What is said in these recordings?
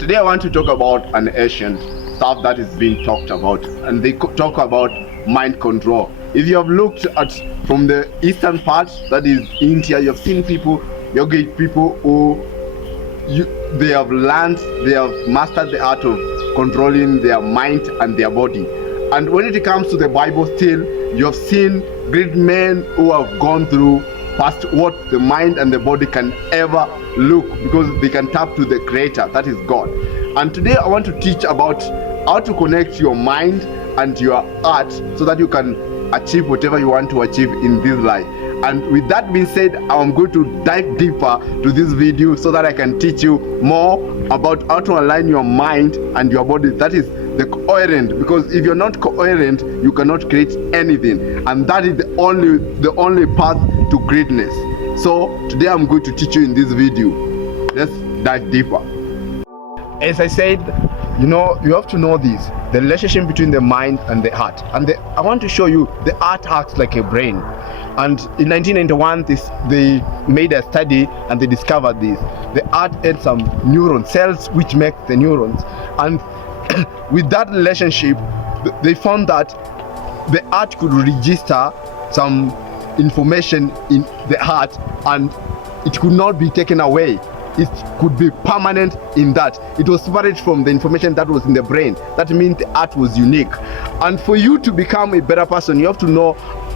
Today I want to talk about an ancient stuff that is being talked about, and they talk about mind control. If you have looked at from the eastern part, that is India, you have seen people, yogic people who they have learned, they have mastered the art of controlling their mind and their body. And when it comes to the Bible, still you have seen great men who have gone through past what the mind and the body can ever look, because they can tap to the creator, that is God. And today I want to teach about how to connect your mind and your heart so that you can achieve whatever you want to achieve in this life. And with that being said, I'm going to dive deeper to this video so that I can teach you more about how to align your mind and your body, that is the coherent, because if you're not coherent, you cannot create anything, and that is the only path to greatness. So today I'm going to teach you in this video. Let's dive deeper. As I said, you have to know this, the relationship between the mind and the heart. And I want to show you the heart acts like a brain. And in 1991, they made a study and they discovered this. The heart had some neuron cells which make the neurons. And with that relationship, they found that the heart could register some information in the heart and it could not be taken away. It could be permanent in that. It was separate from the information that was in the brain. That means the heart was unique. And for you to become a better person, you have to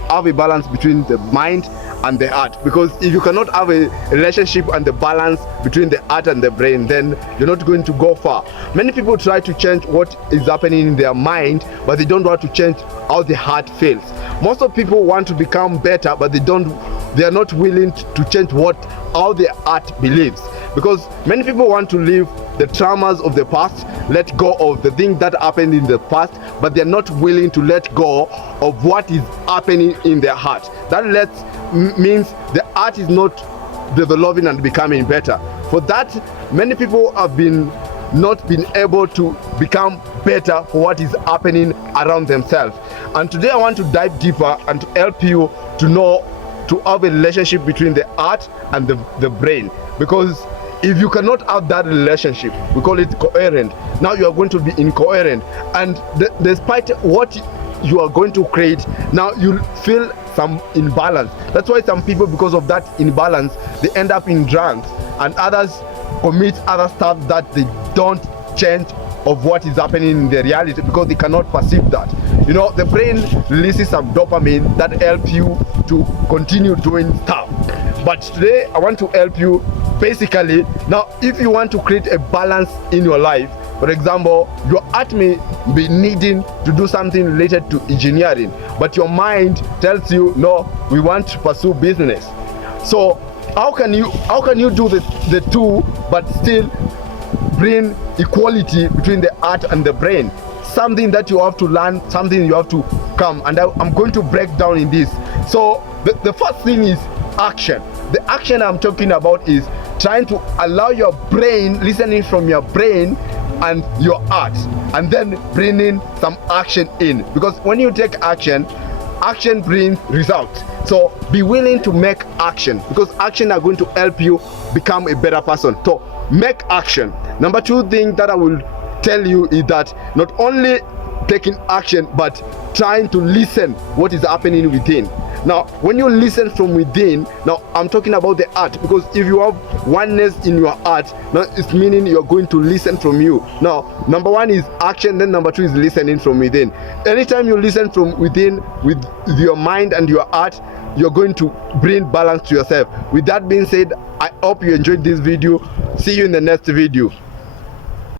have a balance between the mind and the heart, because if you cannot have a relationship and the balance between the heart and the brain, then you're not going to go far. Many people try to change what is happening in their mind, but they don't want to change how the heart feels. Most of people want to become better, but they are not willing to change how their heart believes, because many people want to leave the traumas of the past, let go of the things that happened in the past, but they're not willing to let go of what is happening in their heart. That means the heart is not developing and becoming better. For that, many people have not been able to become better for what is happening around themselves. And today I want to dive deeper and to help you to have a relationship between the heart and the brain, because if you cannot have that relationship, we call it coherent, now you are going to be incoherent, and despite what you are going to create, now you feel some imbalance. That's why some people, because of that imbalance, they end up in drugs, and others commit other stuff that they don't change of what is happening in the reality, because they cannot perceive that. The brain releases some dopamine that help you to continue doing stuff. But today I want to help you basically. Now, if you want to create a balance in your life, for example, your heart may be needing to do something related to engineering, but your mind tells you, no, we want to pursue business. So how can you do the two but still bring equality between the heart and the brain? Something that you have to learn, something you have to come, and I'm going to break down in this. So the first thing is action. The action I'm talking about is trying to allow your brain, listening from your brain and your heart, and then bringing some action in, because when you take action brings results. So be willing to make action, because action are going to help you become a better person. So make action. Number two thing that I will tell you is that not only taking action, but trying to listen what is happening within. Now, when you listen from within, now I'm talking about the heart, because if you have oneness in your heart, now it's meaning you're going to listen from you. Now, number one is action, then number two is listening from within. Anytime you listen from within with your mind and your heart, you're going to bring balance to yourself. With that being said, I hope you enjoyed this video. See you in the next video.